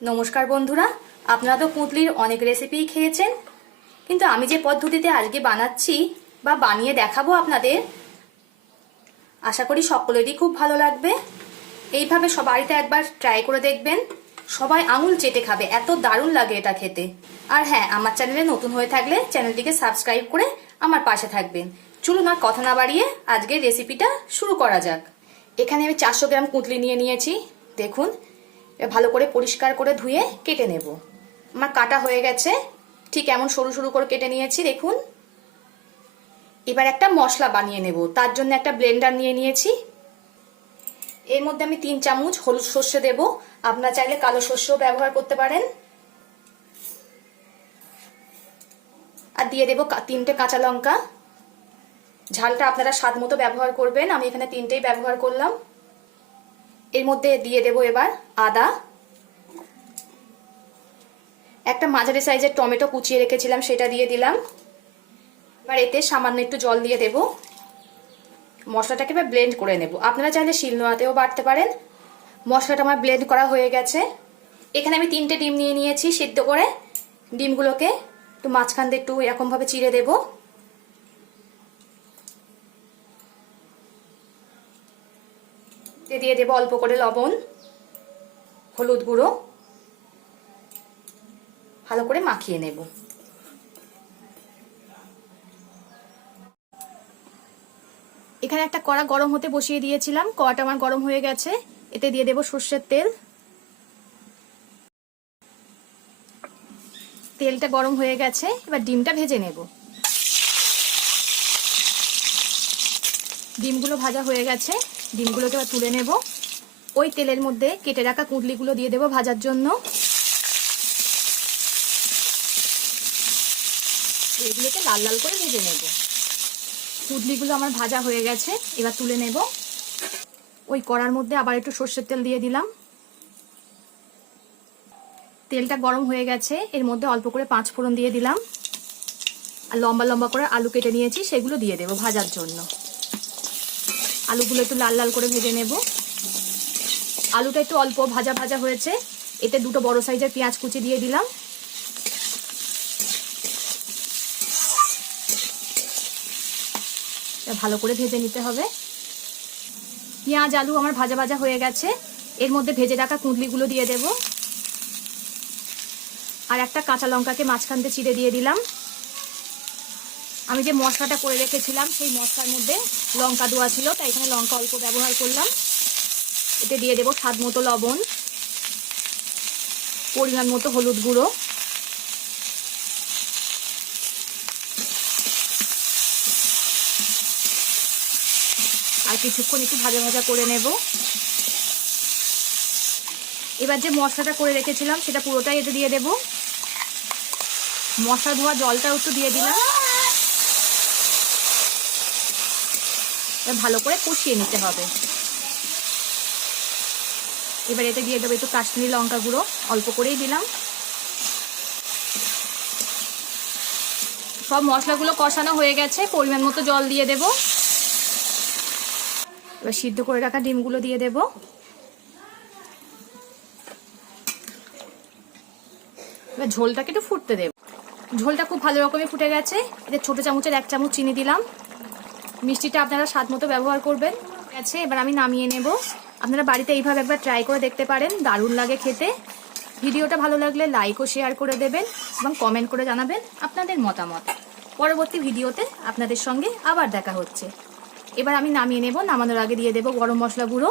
নমস্কার বন্ধুরা, আপনারা তো কুঁতলির অনেক রেসিপিই খেয়েছেন, কিন্তু আমি যে পদ্ধতিতে আজকে বানাচ্ছি বা বানিয়ে দেখাবো আপনাদের, আশা করি সকলেরই খুব ভালো লাগবে। এইভাবে সব বাড়িতে একবার ট্রাই করে দেখবেন, সবাই আঙুল চেটে খাবে, এত দারুণ লাগে এটা খেতে। আর হ্যাঁ আমার চ্যানেলে নতুন হয়ে থাকলে চ্যানেলটিকে সাবস্ক্রাইব করে আমার পাশে থাকবেন। চলুন আর কথা না বাড়িয়ে আজকের রেসিপিটা শুরু করা যাক। এখানে আমি চারশো গ্রাম কুঁতলি নিয়ে নিয়েছি, দেখুন। ভালো করে পরিষ্কার করে ধুয়ে কেটে নেব। আমার কাটা হয়ে গেছে। ঠিক এমন সরু সরু করে কেটে নিয়েছি, দেখুন। এবার একটা মশলা বানিয়ে নেব। তার জন্য একটা ব্লেন্ডার নিয়ে নিয়েছি। এর মধ্যে আমি তিন চামচ হলুদ সর্ষে দেব। আপনারা চাইলে কালো সর্ষেও ব্যবহার করতে পারেন। আর দিয়ে দেব তিনটে কাঁচা লঙ্কা। ঝালটা আপনারা স্বাদ মতো ব্যবহার করবেন। আমি এখানে তিনটেই ব্যবহার করলাম। এর মধ্যে দিয়ে দেব এবার আদা। একটা মাঝারি সাইজের টমেটো কুচিয়ে রেখেছিলাম, সেটা দিয়ে দিলাম। এবার এতে সামান্য একটু জল দিয়ে দেব। মশলাটাকে এবার ব্লেন্ড করে নেব। আপনারা চাইলে শিলনোড়াতেও বাড়তে পারেন। মশলাটা আমার ব্লেন্ড করা হয়ে গেছে। এখানে আমি তিনটে ডিম নিয়ে নিয়েছি, সিদ্ধ করে। ডিমগুলোকে একটু মাঝখান দিয়ে একটু এরকমভাবে চিড়ে দেবো। দিয়ে দেবো অল্প করে লবণ, হলুদ গুঁড়ো, ভালো করে মাখিয়ে নেব। এখানে একটা কড়া গরম হতে বসিয়ে দিয়েছিলাম, কড়াটা আমার গরম হয়ে গেছে, এতে দিয়ে দেব সর্ষের তেল। তেলটা গরম হয়ে গেছে, এবার ডিমটা ভেজে নেব। ডিমগুলো ভাজা হয়ে গেছে ডিমগুলোকে তুলে নেব। ওই তেলের মধ্যে কেটে রাখা কুঁদলিগুলো দিয়ে দেবো ভাজার জন্য। এগুলোকে লাল লাল করে ভেজে নেব। কুঁদলিগুলো আমার ভাজা হয়ে গেছে, এবার তুলে নেব। ওই কড়ার মধ্যে আবার একটু সর্ষের তেল দিয়ে দিলাম। তেলটা গরম হয়ে গেছে, এর মধ্যে অল্প করে পাঁচ ফোড়ন দিয়ে দিলাম। আর লম্বা লম্বা করে আলু কেটে নিয়েছি, সেগুলো দিয়ে দেবো ভাজার জন্য। আলুগুলো একটু লাল লাল করে ভেজে নেব। আলুটা একটু অল্প ভাজা ভাজা হয়েছে। এতে দুটো বড় সাইজের পেঁয়াজ কুচি দিয়ে দিলাম। ভালো করে ভেজে নিতে হবে। পেঁয়াজ, আলু আমার ভাজা ভাজা হয়ে গেছে। এর মধ্যে ভেজে রাখা কুঁদলিগুলো দিয়ে দেব। আর একটা কাঁচা লঙ্কাকে মাঝখান দিয়ে চিড়ে দিয়ে দিলাম। আমি যে মশলাটা করে রেখেছিলাম, সেই মশলার মধ্যে লঙ্কা দেওয়া ছিল, তাই এখানে লঙ্কা অল্প ব্যবহার করলাম। এতে দিয়ে দেবো স্বাদ মতো লবণ, পরিমাণ মতো হলুদ গুঁড়ো। আর কিছুক্ষণ একটু ভাজা ভাজা করে নেব। এবার যে মশলাটা করে রেখেছিলাম, সেটা পুরোটাই এতে দিয়ে দেব। মশলা ধোয়া জলটাও একটু দিয়ে দিলাম। ভালো করে কষিয়ে নিতে হবে। এবার এতে দিয়ে দেবো একটু কাশ্মীরি লঙ্কা গুঁড়ো, অল্প করেই দিলাম। সব মশলাগুলো কষানো হয়ে গেছে, পরিমাণ মতো জল দিয়ে দেব। এবার সিদ্ধ করে রাখা ডিমগুলো দিয়ে দেব। এবার ঝোলটাকে একটু ফুটতে দেব। ঝোলটা খুব ভালো রকমের ফুটে গেছে। এতে ছোটো চামচের এক চামচ চিনি দিলাম। মিষ্টিটা আপনারা স্বাদ মতো ব্যবহার করবেন। আছে, এবার আমি নামিয়ে নেব। আপনারা বাড়িতে এইভাবে একবার ট্রাই করে দেখতে পারেন, দারুণ লাগে খেতে। ভিডিওটা ভালো লাগলে লাইক ও শেয়ার করে দেবেন এবং কমেন্ট করে জানাবেন আপনাদের মতামত। পরবর্তী ভিডিওতে আপনাদের সঙ্গে আবার দেখা হচ্ছে। এবার আমি নামিয়ে নেব, নামানোর আগে দিয়ে দেব গরম মশলা গুঁড়ো।